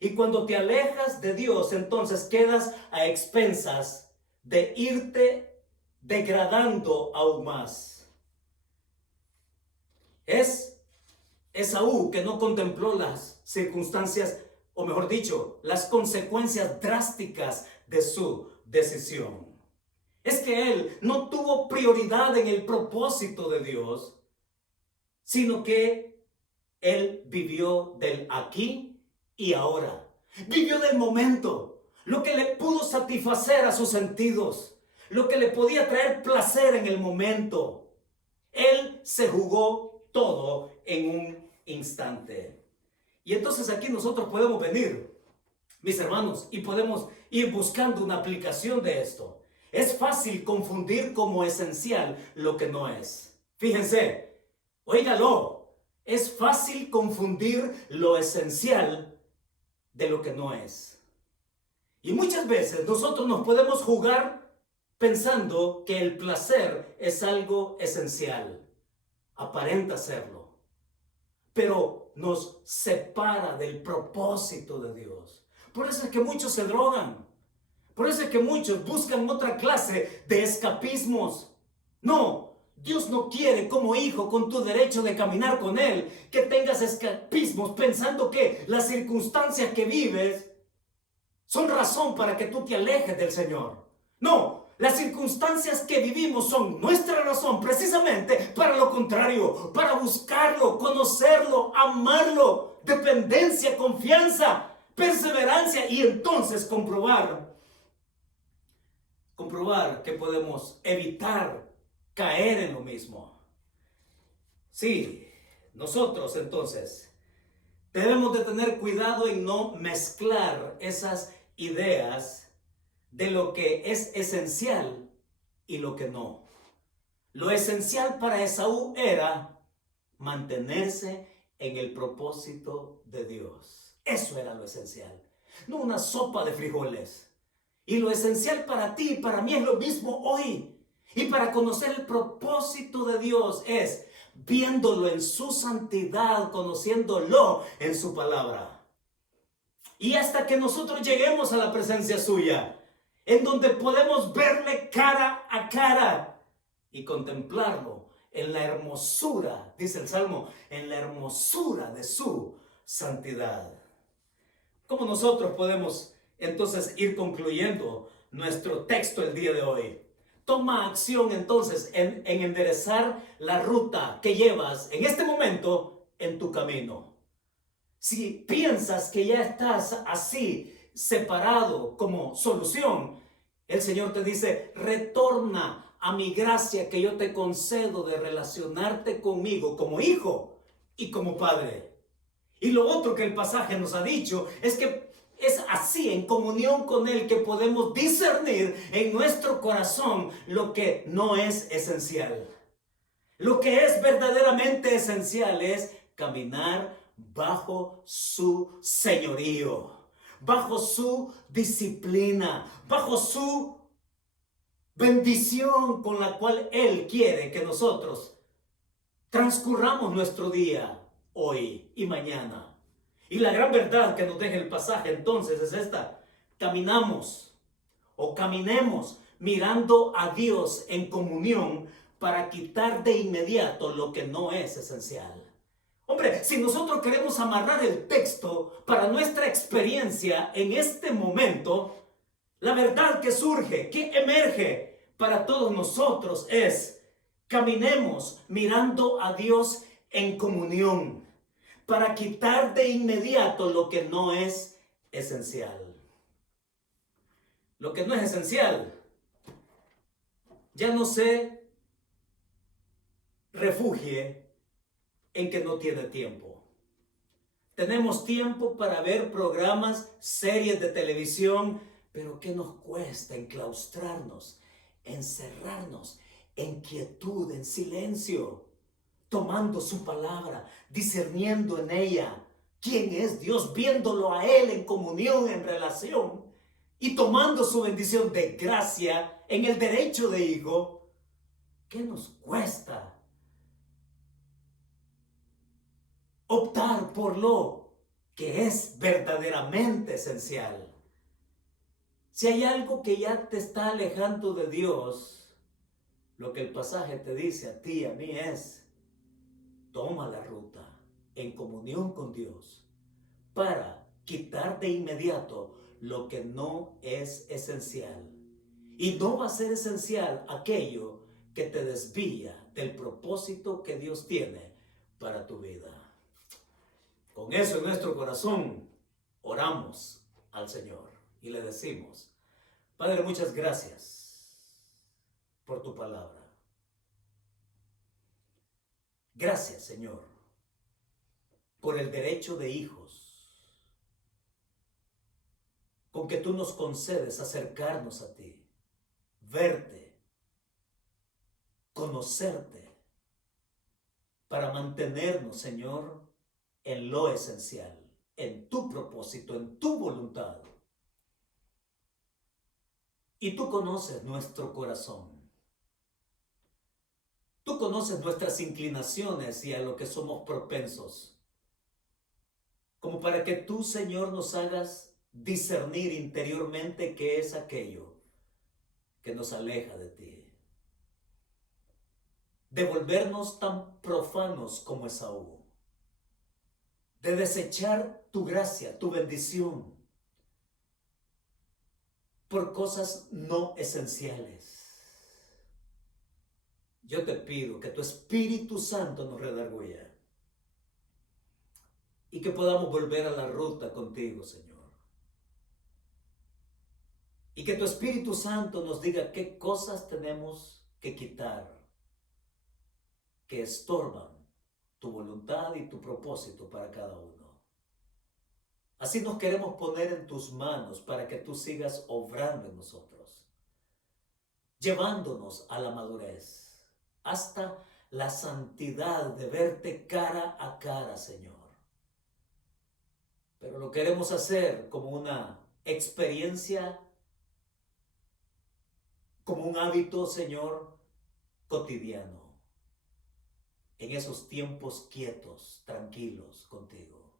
Y cuando te alejas de Dios, entonces quedas a expensas de irte degradando aún más. Es Esaú que no contempló las circunstancias, o mejor dicho, las consecuencias drásticas de su decisión. Es que él no tuvo prioridad en el propósito de Dios, sino que él vivió del aquí y ahora. Vivió del momento, lo que le pudo satisfacer a sus sentidos, lo que le podía traer placer en el momento. Él se jugó todo en un instante. Y entonces aquí nosotros podemos venir, mis hermanos, y podemos ir buscando una aplicación de esto. Es fácil confundir como esencial lo que no es. Fíjense, óigalo, es fácil confundir lo esencial de lo que no es. Y muchas veces nosotros nos podemos jugar pensando que el placer es algo esencial. Aparenta serlo, pero nos separa del propósito de Dios. Por eso es que muchos se drogan. Por eso es que muchos buscan otra clase de escapismos. No, Dios no quiere como hijo con tu derecho de caminar con Él que tengas escapismos pensando que las circunstancias que vives son razón para que tú te alejes del Señor. No, las circunstancias que vivimos son nuestra razón precisamente para lo contrario, para buscarlo, conocerlo, amarlo, dependencia, confianza, perseverancia y entonces comprobar que podemos evitar caer en lo mismo. Sí, nosotros entonces debemos de tener cuidado en no mezclar esas ideas de lo que es esencial y lo que no. Lo esencial para Esaú era mantenerse en el propósito de Dios. Eso era lo esencial, no una sopa de frijoles. Y lo esencial para ti y para mí es lo mismo hoy. Y para conocer el propósito de Dios es viéndolo en su santidad, conociéndolo en su palabra. Y hasta que nosotros lleguemos a la presencia suya, en donde podemos verle cara a cara y contemplarlo en la hermosura, dice el Salmo, en la hermosura de su santidad. ¿Cómo nosotros podemos entonces ir concluyendo nuestro texto el día de hoy? Toma acción entonces en enderezar la ruta que llevas en este momento en tu camino. Si piensas que ya estás así, separado como solución, el Señor te dice, retorna a mi gracia que yo te concedo de relacionarte conmigo como hijo y como padre. Y lo otro que el pasaje nos ha dicho es que es así, en comunión con Él, que podemos discernir en nuestro corazón lo que no es esencial. Lo que es verdaderamente esencial es caminar bajo su señorío. bajo su disciplina, bajo su bendición con la cual Él quiere que nosotros transcurramos nuestro día hoy y mañana. Y la gran verdad que nos deja el pasaje entonces es esta: caminamos o caminemos mirando a Dios en comunión para quitar de inmediato lo que no es esencial. Hombre, si nosotros queremos amarrar el texto para nuestra experiencia en este momento, la verdad que surge, que emerge para todos nosotros es: caminemos mirando a Dios en comunión para quitar de inmediato lo que no es esencial. Lo que no es esencial ya no se refugie en que no tiene tiempo. Tenemos tiempo para ver programas, series de televisión, pero ¿qué nos cuesta enclaustrarnos, encerrarnos en quietud, en silencio, tomando su palabra, discerniendo en ella quién es Dios, viéndolo a Él en comunión, en relación, y tomando su bendición de gracia en el derecho de hijo? ¿Qué nos cuesta optar por lo que es verdaderamente esencial? Si hay algo que ya te está alejando de Dios, lo que el pasaje te dice a ti y a mí es: toma la ruta en comunión con Dios para quitar de inmediato lo que no es esencial. Y no va a ser esencial aquello que te desvía del propósito que Dios tiene para tu vida. Con eso en nuestro corazón, oramos al Señor y le decimos: Padre, muchas gracias por tu palabra. Gracias, Señor, por el derecho de hijos con que tú nos concedes acercarnos a ti, verte, conocerte, para mantenernos, Señor, en lo esencial, en tu propósito, en tu voluntad. Y tú conoces nuestro corazón. Tú conoces nuestras inclinaciones y a lo que somos propensos, como para que tú, Señor, nos hagas discernir interiormente qué es aquello que nos aleja de ti. De volvernos tan profanos como Esaú, de desechar tu gracia, tu bendición, por cosas no esenciales. Yo te pido que tu Espíritu Santo nos redarguya y que podamos volver a la ruta contigo, Señor. Y que tu Espíritu Santo nos diga qué cosas tenemos que quitar, que estorban tu voluntad y tu propósito para cada uno. Así nos queremos poner en tus manos para que tú sigas obrando en nosotros, llevándonos a la madurez, hasta la santidad de verte cara a cara, Señor. Pero lo queremos hacer como una experiencia, como un hábito, Señor, cotidiano, en esos tiempos quietos, tranquilos contigo.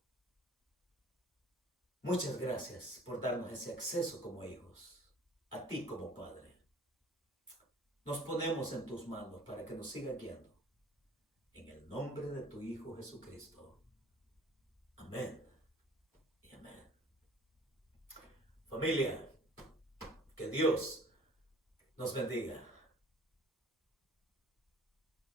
Muchas gracias por darnos ese acceso como hijos, a ti como Padre. Nos ponemos en tus manos para que nos siga guiando. En el nombre de tu Hijo Jesucristo. Amén y amén. Familia, que Dios nos bendiga.